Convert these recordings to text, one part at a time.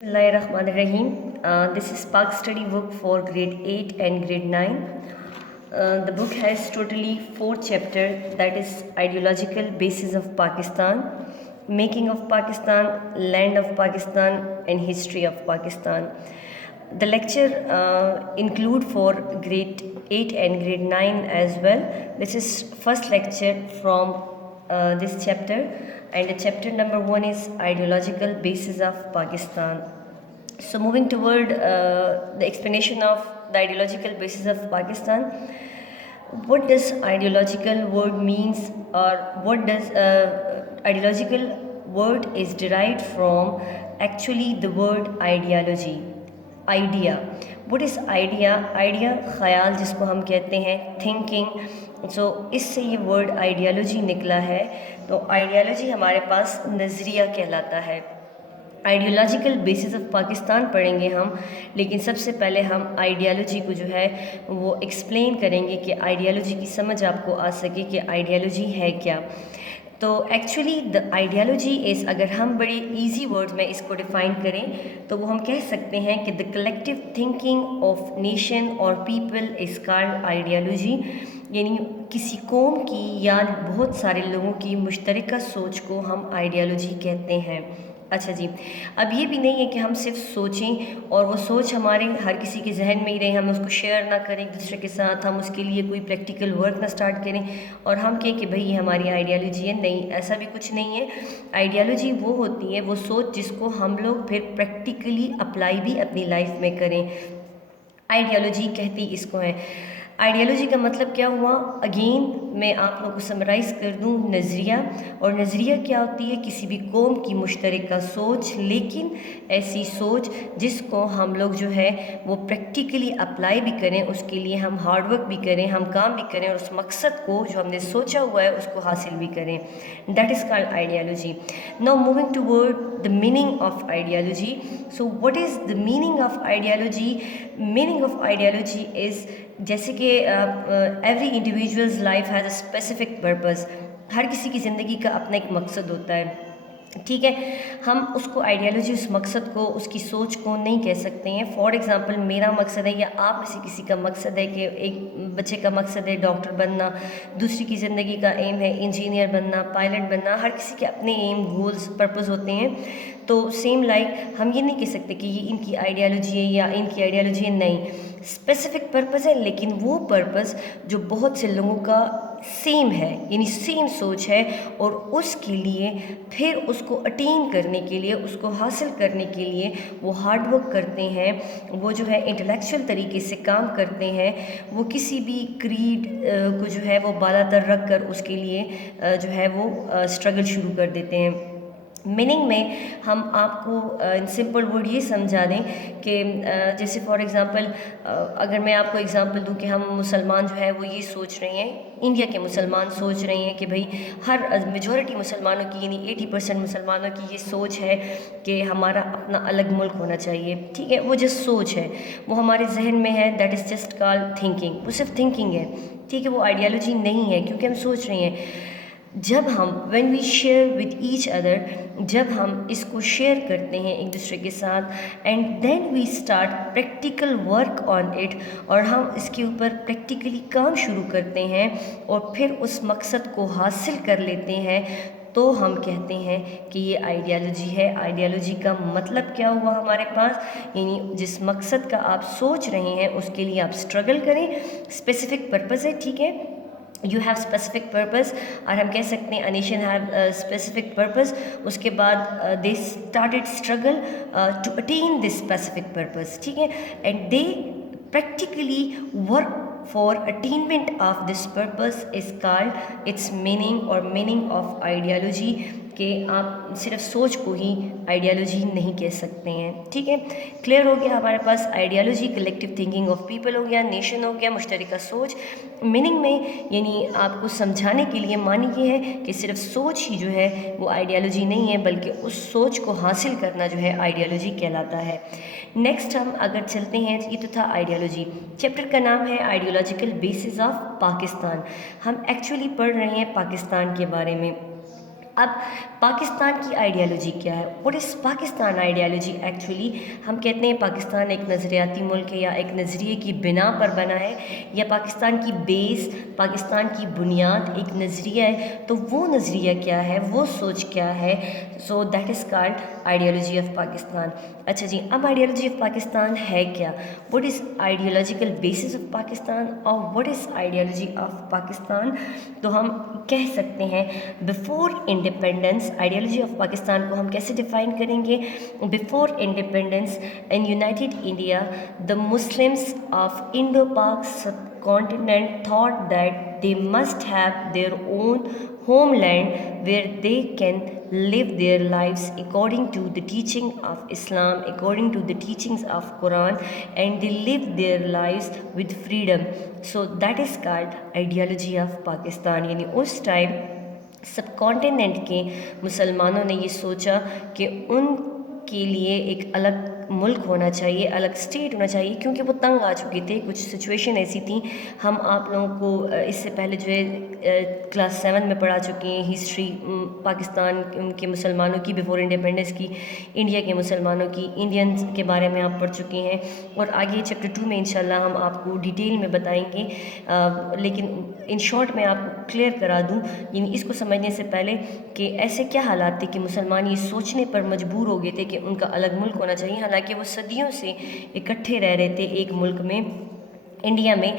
Bismillahirrahmanirrahim. This is Pak study book for grade 8 and grade 9. The book has totally 4 chapters, that is ideological basis of Pakistan, making of Pakistan, land of Pakistan and history of Pakistan. The lecture include for grade 8 and grade 9 as well. This is first lecture from this chapter, and the chapter number 1 is ideological basis of Pakistan. So moving toward the explanation of the ideological basis of Pakistan, what does ideological word means, or what does ideological word is derived from actually the word ideology. Idea what is idea idea خیال جس کو ہم کہتے ہیں thinking. سو اس سے یہ word ideology نکلا ہے. تو آئیڈیالوجی ہمارے پاس نظریہ کہلاتا ہے. آئیڈیالوجیکل بیسس آف پاکستان پڑھیں گے ہم, لیکن سب سے پہلے ہم آئیڈیالوجی کو جو ہے وہ ایکسپلین کریں گے کہ آئیڈیالوجی کی سمجھ آپ کو آ سکے کہ آئیڈیالوجی ہے کیا. تو ایکچولی دا آئیڈیالوجی از, اگر ہم بڑی ایزی ورڈ میں اس کو ڈیفائن کریں تو وہ ہم کہہ سکتے ہیں کہ دا کلیکٹیو تھنکنگ آف نیشن اور پیپل از کالڈ آئیڈیالوجی. یعنی کسی قوم کی یا بہت سارے لوگوں کی مشترکہ سوچ کو ہم آئیڈیالوجی کہتے ہیں. اچھا جی, اب یہ بھی نہیں ہے کہ ہم صرف سوچیں اور وہ سوچ ہمارے ہر کسی کے ذہن میں ہی رہے, ہم اس کو شیئر نہ کریں ایک دوسرے کے ساتھ, ہم اس کے لیے کوئی پریکٹیکل ورک نہ سٹارٹ کریں اور ہم کہیں کہ بھئی یہ ہماری آئیڈیالوجی ہے. نہیں, ایسا بھی کچھ نہیں ہے. آئیڈیالوجی وہ ہوتی ہے, وہ سوچ جس کو ہم لوگ پھر پریکٹیکلی اپلائی بھی اپنی لائف میں کریں. آئیڈیالوجی کہتی اس کو ہے. آئیڈیالوجی کا مطلب کیا ہوا؟ اگین میں آپ لوگوں کو سمرائز کر دوں, نظریہ. اور نظریہ کیا ہوتی ہے؟ کسی بھی قوم کی مشترکہ سوچ, لیکن ایسی سوچ جس کو ہم لوگ جو ہے وہ پریکٹیکلی اپلائی بھی کریں, اس کے لیے ہم ہارڈ ورک بھی کریں, ہم کام بھی کریں, اور اس مقصد کو جو ہم نے سوچا ہوا ہے اس کو حاصل بھی کریں. That is called ideology. Now moving to word the meaning of ideology. So what is the meaning of ideology? Meaning of ideology is, جیسے کہ every individual's life has a specific purpose. ہر کسی کی زندگی کا اپنا ایک مقصد ہوتا ہے, ٹھیک ہے. ہم اس کو آئیڈیالوجی, اس مقصد کو, اس کی سوچ کو نہیں کہہ سکتے ہیں. فار ایگزامپل میرا مقصد ہے یا آپ میں سے کسی کا مقصد ہے کہ ایک بچے کا مقصد ہے ڈاکٹر بننا, دوسری کی زندگی کا ایم ہے انجینئر بننا, پائلٹ بننا. ہر کسی کے اپنے ایم, گولز, پرپز ہوتے ہیں. تو سیم لائک ہم یہ نہیں کہہ سکتے کہ یہ ان کی آئیڈیالوجی ہے یا ان کی آئیڈیالوجی ہے. نہیں, اسپیسیفک پرپز ہے, لیکن وہ پرپز جو بہت سے لوگوں کا سیم ہے, یعنی سیم سوچ ہے, اور اس کے لیے پھر اس کو اٹین کرنے کے لیے, اس کو حاصل کرنے کے لیے وہ ہارڈ ورک کرتے ہیں, وہ جو ہے انٹلیکچوئل طریقے سے کام کرتے ہیں, وہ کسی بھی کریڈ کو جو ہے وہ بالاتر رکھ کر اس کے لیے جو ہے وہ اسٹرگل شروع کر دیتے ہیں. میننگ میں ہم آپ کو ان سمپل ورڈ یہ سمجھا دیں کہ جیسے فار ایگزامپل اگر میں آپ کو ایگزامپل دوں کہ ہم مسلمان جو ہے وہ یہ سوچ رہے ہیں, انڈیا کے مسلمان سوچ رہے ہیں کہ بھئی ہر میجورٹی مسلمانوں کی, یعنی 80% مسلمانوں کی یہ سوچ ہے کہ ہمارا اپنا الگ ملک ہونا چاہیے. ٹھیک ہے, وہ جسٹ سوچ ہے, وہ ہمارے ذہن میں ہے, that is just called thinking. وہ صرف تھنکنگ ہے, ٹھیک ہے, وہ آئیڈیالوجی نہیں ہے, کیونکہ ہم سوچ رہے ہیں. جب ہم when we share with each other, جب ہم اس کو شیئر کرتے ہیں ایک دوسرے کے ساتھ, and then we start practical work on it, اور ہم اس کے اوپر پریکٹیکلی کام شروع کرتے ہیں اور پھر اس مقصد کو حاصل کر لیتے ہیں, تو ہم کہتے ہیں کہ یہ آئیڈیالوجی ہے. آئیڈیالوجی کا مطلب کیا ہوا ہمارے پاس؟ یعنی جس مقصد کا آپ سوچ رہے ہیں اس کے لیے آپ اسٹرگل کریں, اسپیسیفک پرپز ہے, ٹھیک ہے, یو ہیو اسپیسیفک پرپز. اور ہم کہہ سکتے ہیں a nation have specific purpose. اس کے بعد they started struggle to attain this specific purpose, ٹھیک ہے, and they practically work for attainment of this purpose is called its meaning, اور میننگ آف آئیڈیالوجی کہ آپ صرف سوچ کو ہی آئیڈیالوجی نہیں کہہ سکتے ہیں. ٹھیک ہے, کلیئر ہو گیا ہمارے پاس ideology collective thinking of people ہو گیا, نیشن ہو گیا, مشترکہ سوچ. میننگ میں یعنی آپ کو سمجھانے کے لیے معنی یہ ہے کہ صرف سوچ ہی جو ہے وہ آئیڈیالوجی نہیں ہے, بلکہ اس سوچ کو حاصل کرنا جو ہے آئیڈیالوجی کہلاتا ہے. نیکسٹ ہم اگر چلتے ہیں, یہ تو تھا آئیڈیالوجی. چیپٹر کا نام ہے آئیڈیالوجیکل بیسز آف پاکستان. ہم ایکچولی پڑھ رہے ہیں پاکستان کے بارے میں. اب پاکستان کی آئیڈیالوجی کیا ہے؟ What is Pakistan ideology actually? ہم کہتے ہیں پاکستان ایک نظریاتی ملک ہے یا ایک نظریے کی بنا پر بنا ہے، یا پاکستان کی بیس، پاکستان کی بنیاد ایک نظریہ ہے، تو وہ نظریہ کیا ہے، وہ سوچ کیا ہے؟ So that is called ideology of Pakistan. اچھا جی، اب آئیڈیالوجی آف پاکستان ہے کیا؟ What is ideological basis of Pakistan اور what is ideology of Pakistan? تو ہم کہہ سکتے ہیں before independence, ideology of Pakistan کو ہم کیسے ڈیفائن کریں گے؟ Before independence in united India, the Muslims of Indo Pak sub continent thought that they must have their own homeland where they can live their lives according to the teaching of Islam, according to the teachings of Quran, and they live their lives with freedom. So that is called ideology of Pakistan. یعنی اس time سب continent کے مسلمانوں نے یہ سوچا کہ ان کے لیے ایک الگ ملک ہونا چاہیے، الگ اسٹیٹ ہونا چاہیے، کیونکہ وہ تنگ آ چکے تھے. کچھ سچویشن ایسی تھیں، ہم آپ لوگوں کو اس سے پہلے جو ہے کلاس 7 میں پڑھا چکے ہیں ہسٹری پاکستان کے مسلمانوں کی بیفور انڈیپینڈنس کی، انڈیا کے مسلمانوں کی، انڈینز کے بارے میں آپ پڑھ چکے ہیں، اور آگے چیپٹر 2 میں انشاءاللہ ہم آپ کو ڈیٹیل میں بتائیں گے. لیکن ان شارٹ میں آپ کو کلیئر کرا دوں، یعنی اس کو سمجھنے سے پہلے کہ ایسے کیا حالات تھے کہ مسلمان یہ سوچنے پر مجبور ہو گئے تھے کہ ان کا الگ ملک ہونا چاہیے، حالانکہ وہ صدیوں سے اکٹھے رہ رہے تھے ایک ملک میں، انڈیا میں.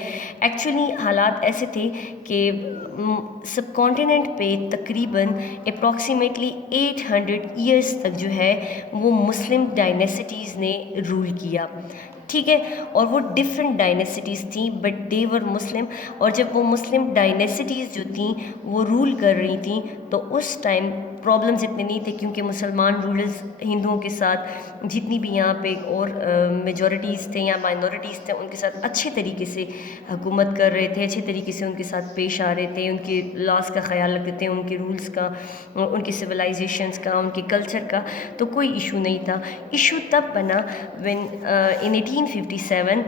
ایکچولی حالات ایسے تھے کہ سب کانٹیننٹ پہ تقریباً اپروکسیمیٹلی 800 ایئرس تک جو ہے وہ مسلم ڈائنیسٹیز نے رول کیا، ٹھیک ہے، اور وہ ڈفرینٹ ڈائنیسٹیز تھیں بٹ دے ور مسلم. اور جب وہ مسلم ڈائنیسٹیز جو تھیں وہ رول کر رہی تھیں تو اس ٹائم پرابلمز اتنے نہیں تھے، کیونکہ مسلمان رولرز ہندوؤں کے ساتھ جتنی بھی یہاں پہ اور میجورٹیز تھے یا مائنورٹیز تھے ان کے ساتھ اچھے طریقے سے حکومت کر رہے تھے، اچھے طریقے سے ان کے ساتھ پیش آ رہے تھے، ان کے لاس کا خیال رکھتے تھے، ان کے رولز کا، ان کی سویلائزیشنز کا، ان کے کلچر کا. تو کوئی ایشو نہیں تھا. ایشو تب بنا when in 1857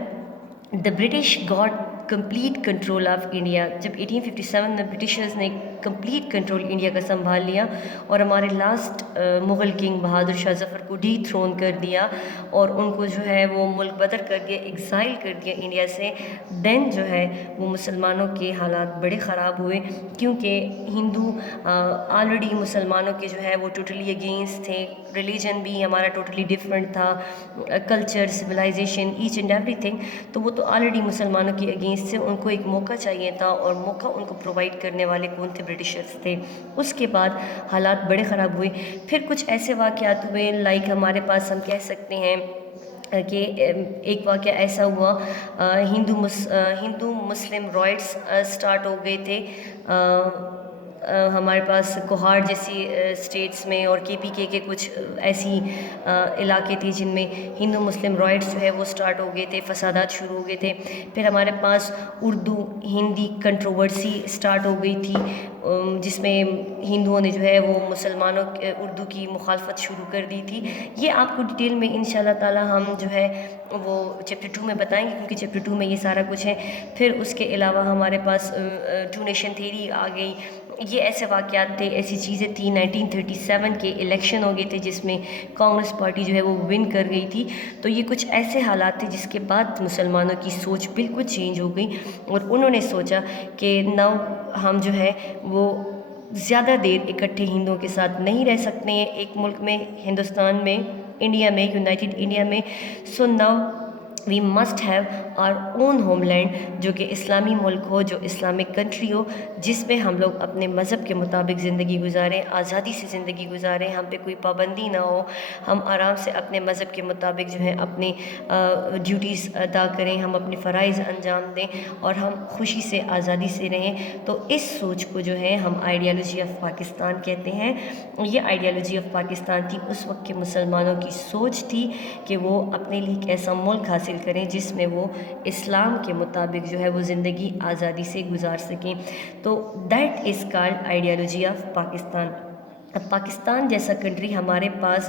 the British got complete control of India. جب 1857 میں برٹشرز نے کمپلیٹ کنٹرول انڈیا کا سنبھال لیا اور ہمارے لاسٹ مغل کنگ بہادر شاہ ظفر کو ڈی تھرون کر دیا اور ان کو جو ہے وہ ملک بدر کر دیا، ایگزائل کر دیا انڈیا سے، دین جو ہے وہ مسلمانوں کے حالات بڑے خراب ہوئے، کیونکہ ہندو آلریڈی مسلمانوں کے جو ہے وہ ٹوٹلی اگینسٹ تھے، ریلیجن بھی ہمارا ٹوٹلی ڈفرینٹ تھا، کلچر، سویلائزیشن، ایچ اینڈ ایوری تھنگ، تو وہ تو آلریڈی مسلمانوں کے اگینسٹ سے. ان کو ایک موقع چاہیے تھا اور موقع ان کو پرووائڈ کرنے والے کون تھے؟ برٹشرز تھے. اس کے بعد حالات بڑے خراب ہوئے. پھر کچھ ایسے واقعات ہوئے لائک ہمارے پاس ہم کہہ سکتے ہیں کہ ایک واقعہ ایسا ہوا، ہندو مسلم رائٹس سٹارٹ ہو گئے تھے ہمارے پاس کوہاڑ جیسی اسٹیٹس میں، اور کے کے کچھ ایسی علاقے تھے جن میں ہندو مسلم رائٹس جو ہے وہ سٹارٹ ہو گئے تھے، فسادات شروع ہو گئے تھے. پھر ہمارے پاس اردو ہندی کنٹروورسی سٹارٹ ہو گئی تھی، جس میں ہندوؤں نے جو ہے وہ مسلمانوں اردو کی مخالفت شروع کر دی تھی. یہ آپ کو ڈیٹیل میں انشاءاللہ تعالی ہم جو ہے وہ چیپٹر 2 میں بتائیں گے، کیونکہ چیپٹر 2 میں یہ سارا کچھ ہے. پھر اس کے علاوہ ہمارے پاس ٹو نیشن تھیری آ گئی. یہ ایسے واقعات تھے، ایسی چیزیں تھیں. 1937 کے الیکشن ہو گئے تھے جس میں کانگریس پارٹی جو ہے وہ ون کر گئی تھی. تو یہ کچھ ایسے حالات تھے جس کے بعد مسلمانوں کی سوچ بالکل چینج ہو گئی اور انہوں نے سوچا کہ نو ہم جو ہے وہ زیادہ دیر اکٹھے ہندوؤں کے ساتھ نہیں رہ سکتے ہیں ایک ملک میں، ہندوستان میں، انڈیا میں، یونائٹڈ انڈیا میں. So now we must have our own homeland, جو کہ اسلامی ملک ہو، جو اسلامک کنٹری ہو، جس میں ہم لوگ اپنے مذہب کے مطابق زندگی گزاریں، آزادی سے زندگی گزاریں، ہم پہ کوئی پابندی نہ ہو، ہم آرام سے اپنے مذہب کے مطابق جو ہے اپنے ڈیوٹیز ادا کریں، ہم اپنے فرائض انجام دیں اور ہم خوشی سے آزادی سے رہیں. تو اس سوچ کو جو ہے ہم آئیڈیالوجی آف پاکستان کہتے ہیں. یہ آئیڈیالوجی آف پاکستان تھی، اس وقت کے مسلمانوں کی سوچ تھی کہ وہ اپنے لیے ایک ایسا ملک حاصل کریں جس میں وہ اسلام کے مطابق جو ہے وہ زندگی آزادی سے گزار سکیں. تو that is called ideology of Pakistan. اب پاکستان جیسا کنٹری ہمارے پاس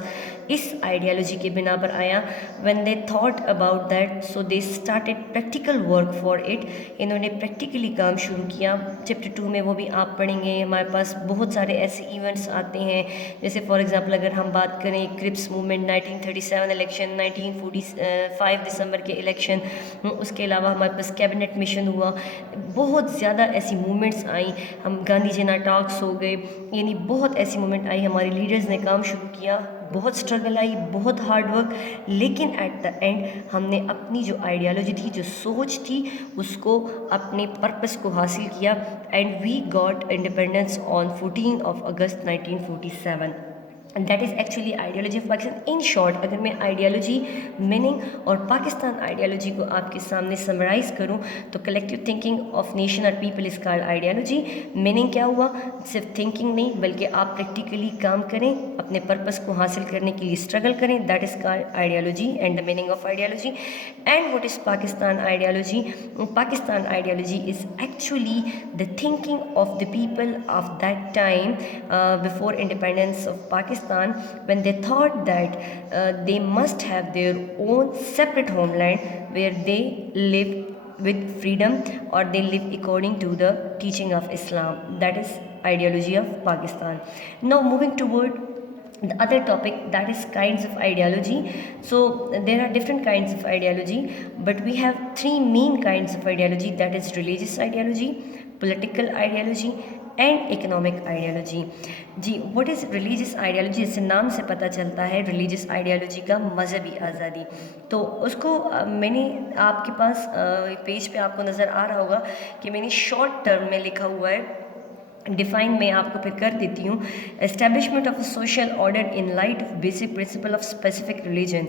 اس آئیڈیالوجی کے بنا پر آیا. When they thought about that so they started practical work for it. انہوں نے پریکٹیکلی کام شروع کیا. چیپٹر 2 میں وہ بھی آپ پڑھیں گے. ہمارے پاس بہت سارے ایسے ایونٹس آتے ہیں جیسے فار ایگزامپل اگر ہم بات کریں کرپس موومنٹ 1937 الیکشن, 1945 دسمبر کے الیکشن, اس کے علاوہ ہمارے پاس کیبنٹ مشن ہوا. بہت زیادہ ایسی موومنٹس آئیں. ہم گاندھی جنا ٹاکس ہو گئے, یعنی بہت ایسی موومنٹ آئی. ہمارے لیڈرز نے کام شروع کیا, بہت اسٹرگل آئی, بہت ہارڈ ورک, لیکن ایٹ دا اینڈ ہم نے اپنی جو آئیڈیالوجی تھی, جو سوچ تھی, اس کو اپنے پرپس کو حاصل کیا. And we got independence on 14 August 1947. That is actually ideology of Pakistan. In short اگر میں آئیڈیالوجی, میننگ اور پاکستان آئیڈیالوجی کو آپ کے سامنے سمرائز کروں تو کلیکٹیو تھنکنگ آف نیشن اور people is called ideology. Meaning کیا ہوا؟ صرف تھنکنگ نہیں بلکہ آپ پریکٹیکلی کام کریں, اپنے پرپس کو حاصل کرنے کے لیے اسٹرگل کریں. That is called ideology and the meaning of ideology. And what is Pakistan ideology? Pakistan ideology is actually the thinking of the people of that time before independence of Pakistan, when they thought that they must have their own separate homeland where they live with freedom or they live according to the teaching of Islam. That is ideology of Pakistan. Now moving toward the other topic, that is kinds of ideology. So there are different kinds of ideology, but we have three main kinds of ideology. That is religious ideology, political ideology and economic ideology. جی what is religious ideology؟ اس سے نام سے پتہ چلتا ہے religious ideology کا مذہبی آزادی. تو اس کو میں نے آپ کے پاس پیج پہ آپ کو نظر آ رہا ہوگا کہ میں نے شارٹ ٹرم میں لکھا ہوا ہے. ڈیفائن میں آپ کو پھر کر دیتی ہوں. Establishment of a social order in light of basic principle of specific religion.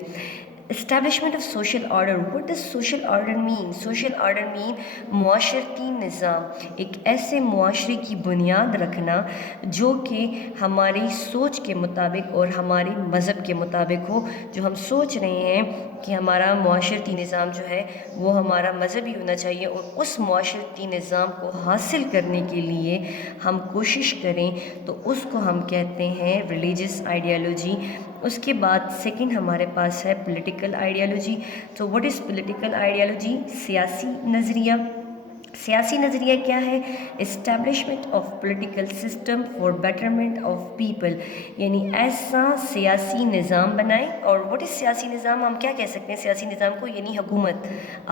Establishment of social order. What does social order mean? Social order mean معاشرتی نظام, ایک ایسے معاشرے کی بنیاد رکھنا جو کہ ہماری سوچ کے مطابق اور ہمارے مذہب کے مطابق ہو. جو ہم سوچ رہے ہیں کہ ہمارا معاشرتی نظام جو ہے وہ ہمارا مذہبی ہونا چاہیے, اور اس معاشرتی نظام کو حاصل کرنے کے لیے ہم کوشش کریں تو اس کو ہم کہتے ہیں ریلیجس آئیڈیالوجی. اس کے بعد سیکنڈ ہمارے پاس ہے پولیٹیکل آئیڈیالوجی. تو واٹ از پولیٹیکل آئیڈیالوجی؟ سیاسی نظریہ. سیاسی نظریہ کیا ہے؟ Establishment of political system for betterment of people, یعنی ایسا سیاسی نظام بنائیں. اور واٹ از سیاسی نظام؟ ہم کیا کہہ سکتے ہیں سیاسی نظام کو؟ یعنی حکومت.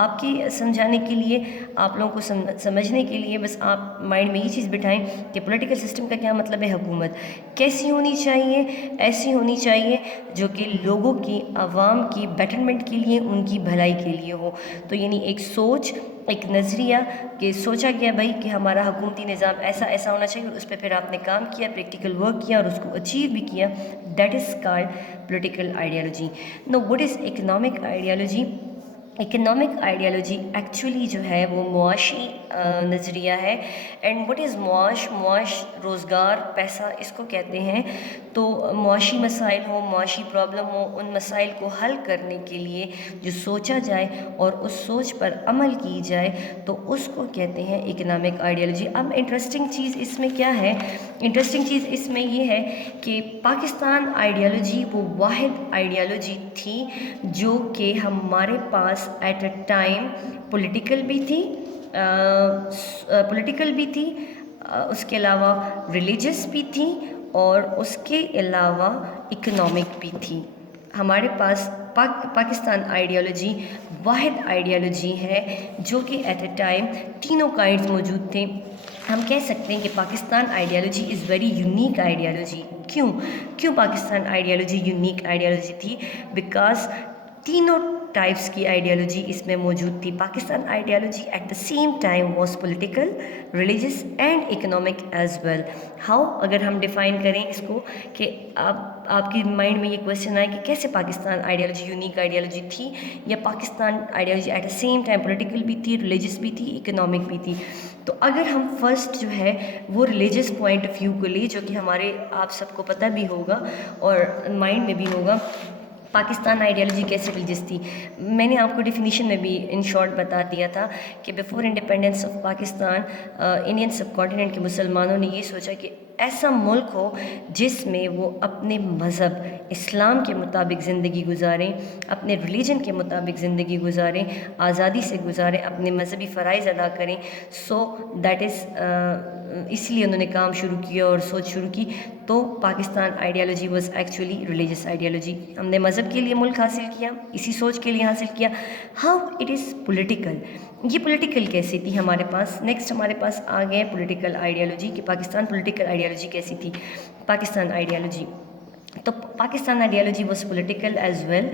آپ کی سمجھانے کے لیے, آپ لوگوں کو سمجھنے کے لیے بس آپ مائنڈ میں یہ چیز بٹھائیں کہ پولیٹیکل سسٹم کا کیا مطلب ہے. حکومت کیسی ہونی چاہیے؟ ایسی ہونی چاہیے جو کہ لوگوں کی, عوام کی بیٹرمنٹ کے لیے, ان کی بھلائی کے لیے ہو. تو یعنی ایک سوچ, ایک نظریہ کہ سوچا گیا بھائی کہ ہمارا حکومتی نظام ایسا ایسا ہونا چاہیے, اور اس پہ پھر آپ نے کام کیا, پریکٹیکل ورک کیا اور اس کو اچیو بھی کیا. That is called political ideology. Now what is economic ideology? Economic ideology actually جو ہے وہ معاشی نظریہ ہے. اینڈ وٹ از معاش روزگار, پیسہ اس کو کہتے ہیں. تو معاشی مسائل ہوں, معاشی پرابلم ہوں, ان مسائل کو حل کرنے کے لیے جو سوچا جائے اور اس سوچ پر عمل کی جائے تو اس کو کہتے ہیں اکنامک آئیڈیالوجی. اب انٹرسٹنگ چیز اس میں کیا ہے؟ انٹرسٹنگ چیز اس میں یہ ہے کہ پاکستان آئیڈیالوجی وہ واحد آئیڈیالوجی تھی جو کہ ہمارے پاس ایٹ اے ٹائم پولیٹیکل بھی تھی, اس کے علاوہ ریلیجس بھی تھی, اور اس کے علاوہ اکنامک بھی تھی. ہمارے پاس پاکستان آئیڈیالوجی واحد آئیڈیالوجی ہے جو کہ ایٹ اے ٹائم تینوں کائنڈز موجود تھے. ہم کہہ سکتے ہیں کہ Pakistan ideology is very unique ideology. کیوں پاکستان آئیڈیالوجی یونیک آئیڈیالوجی تھی؟ بیکاز تینوں ٹائپس کی آئیڈیالوجی اس میں موجود تھی. Pakistan ideology at the same time was political, religious and economic as well. How? اگر ہم ڈیفائن کریں اس کو کہ آپ کی مائنڈ میں یہ کویسچن آئے کہ کیسے پاکستان آئیڈیالوجی یونیک آئیڈیالوجی تھی, یا Pakistan ideology at the same time political بھی تھی, ریلیجس بھی تھی, اکنامک بھی تھی. تو اگر ہم فرسٹ جو ہے وہ ریلیجس پوائنٹ آف ویو کو لیں, جو کہ ہمارے آپ سب کو پتہ بھی ہوگا اور مائنڈ میں بھی ہوگا, پاکستان آئیڈیالوجی کیسے ریلیجس تھی. میں نے آپ کو ڈیفینیشن میں بھی ان شارٹ بتا دیا تھا کہ before independence of Pakistan Indian sub continent کے مسلمانوں نے یہ سوچا کہ ایسا ملک ہو جس میں وہ اپنے مذہب اسلام کے مطابق زندگی گزاریں، اپنے ریلیجن کے مطابق زندگی گزاریں، آزادی سے گزاریں، اپنے مذہبی فرائض ادا کریں. سو دیٹ از اس لیے انہوں نے کام شروع کیا اور سوچ شروع کی. تو Pakistan ideology was actually religious ideology. ہم نے مذہب کے لیے ملک حاصل کیا، اسی سوچ کے لیے حاصل کیا. How it is political. یہ پولیٹیکل کیسی تھی ہمارے پاس؟ نیکسٹ ہمارے پاس آ گئے پولیٹیکل آئیڈیالوجی کہ پاکستان پولیٹیکل آئیڈیالوجی کیسی تھی. پاکستان آئیڈیالوجی، تو Pakistan ideology was political as well.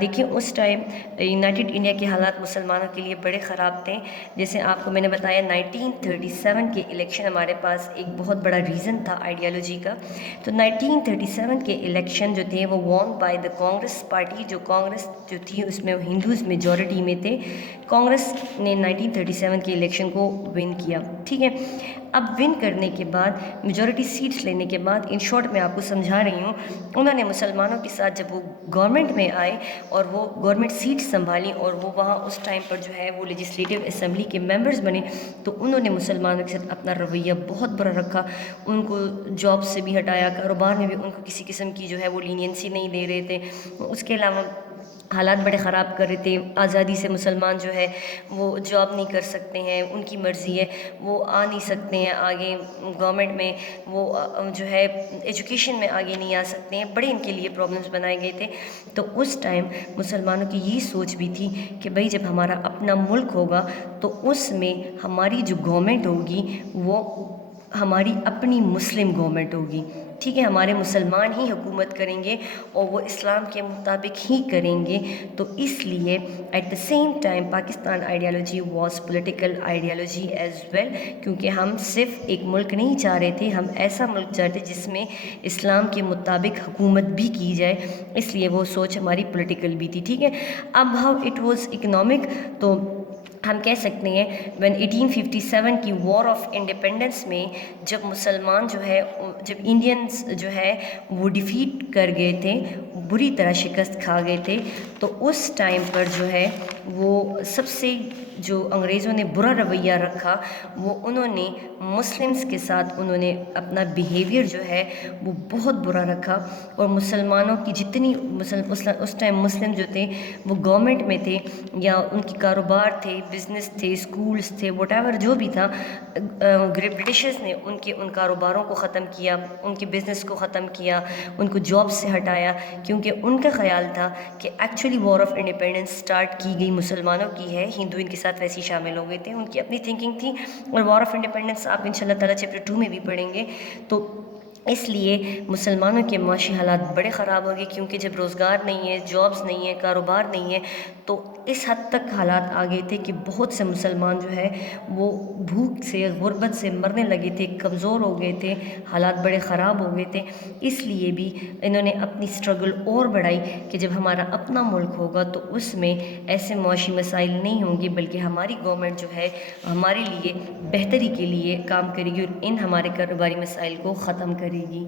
دیکھیں اس ٹائم یونائٹڈ انڈیا کے حالات مسلمانوں کے لیے بڑے خراب تھے. جیسے آپ کو میں نے بتایا 1937 کے الیکشن ہمارے پاس ایک بہت بڑا ریزن تھا آئیڈیالوجی کا. تو 1937 کے الیکشن جو تھے وہ وون بائی دا کانگریس پارٹی. جو کانگریس جو تھی اس میں ہندوز میجورٹی میں تھے. کانگریس نے 1937 کے الیکشن کو ون کیا. ٹھیک ہے، اب ون کرنے کے بعد میجورٹی سیٹس لینے کے بعد، ان شارٹ میں آپ کو سمجھا رہی ہوں، انہوں نے مسلمانوں کے ساتھ جب وہ گورنمنٹ میں آئے اور وہ گورنمنٹ سیٹس سنبھالی اور وہ وہاں اس ٹائم پر جو ہے وہ لیجسلیٹو اسمبلی کے ممبرز بنے، تو انہوں نے مسلمانوں کے ساتھ اپنا رویہ بہت برا رکھا. ان کو جاب سے بھی ہٹایا، کاروبار میں بھی ان کو کسی قسم کی جو ہے وہ لینینسی نہیں دے رہے تھے. اس کے علاوہ حالات بڑے خراب کر رہے تھے. آزادی سے مسلمان جو ہے وہ جاب نہیں کر سکتے ہیں، ان کی مرضی ہے، وہ آ نہیں سکتے ہیں آگے گورنمنٹ میں، وہ جو ہے ایجوکیشن میں آگے نہیں آ سکتے ہیں. بڑے ان کے لیے پرابلمس بنائے گئے تھے. تو اس ٹائم مسلمانوں کی یہ سوچ بھی تھی کہ بھئی جب ہمارا اپنا ملک ہوگا تو اس میں ہماری جو گورنمنٹ ہوگی وہ ہماری اپنی مسلم گورنمنٹ ہوگی. ٹھیک ہے، ہمارے مسلمان ہی حکومت کریں گے اور وہ اسلام کے مطابق ہی کریں گے. تو اس لیے at the same time Pakistan ideology was political ideology as well, کیونکہ ہم صرف ایک ملک نہیں چاہ رہے تھے، ہم ایسا ملک چاہتے جس میں اسلام کے مطابق حکومت بھی کی جائے. اس لیے وہ سوچ ہماری پولیٹیکل بھی تھی. ٹھیک ہے، اب ہاؤ اٹ واز اکنامک. تو ہم کہہ سکتے ہیں when 1857 کی وار آف انڈیپینڈنس میں جب مسلمان جو ہے، جب انڈینز جو ہے وہ ڈیفیٹ کر گئے تھے، بری طرح شکست کھا گئے تھے، تو اس ٹائم پر جو ہے وہ سب سے جو انگریزوں نے برا رویہ رکھا وہ انہوں نے مسلمز کے ساتھ انہوں نے اپنا بیہیویئر جو ہے وہ بہت برا رکھا. اور مسلمانوں کی جتنی اس ٹائم مسلم جو تھے وہ گورنمنٹ میں تھے یا ان کی کاروبار تھے، بزنس تھے، اسکولز تھے، وٹ ایور جو بھی تھا، برٹشرز نے ان کاروباروں کو ختم کیا، ان کے بزنس کو ختم کیا، ان کو جاب سے ہٹایا، کیونکہ ان کا خیال تھا کہ actually war of independence start کی گئی مسلمانوں کی ہے، ہندو ان کے ساتھ ویسے ہی شامل ہو گئے تھے. ان کی اپنی تھنکنگ تھی. اور وار آف انڈیپینڈنس آپ انشاءاللہ تعالیٰ چیپٹر 2 میں بھی پڑھیں گے. تو اس لیے مسلمانوں کے معاشی حالات بڑے خراب ہو گئے، کیونکہ جب روزگار نہیں ہے، جابز نہیں ہے، کاروبار نہیں ہے، تو اس حد تک حالات آ گئے تھے کہ بہت سے مسلمان جو ہے وہ بھوک سے، غربت سے مرنے لگے تھے، کمزور ہو گئے تھے، حالات بڑے خراب ہو گئے تھے. اس لیے بھی انہوں نے اپنی سٹرگل اور بڑھائی کہ جب ہمارا اپنا ملک ہوگا تو اس میں ایسے معاشی مسائل نہیں ہوں گے، بلکہ ہماری گورنمنٹ جو ہے ہمارے لیے بہتری کے لیے کام کرے گی اور ان ہمارے کاروباری مسائل کو ختم کرے گی.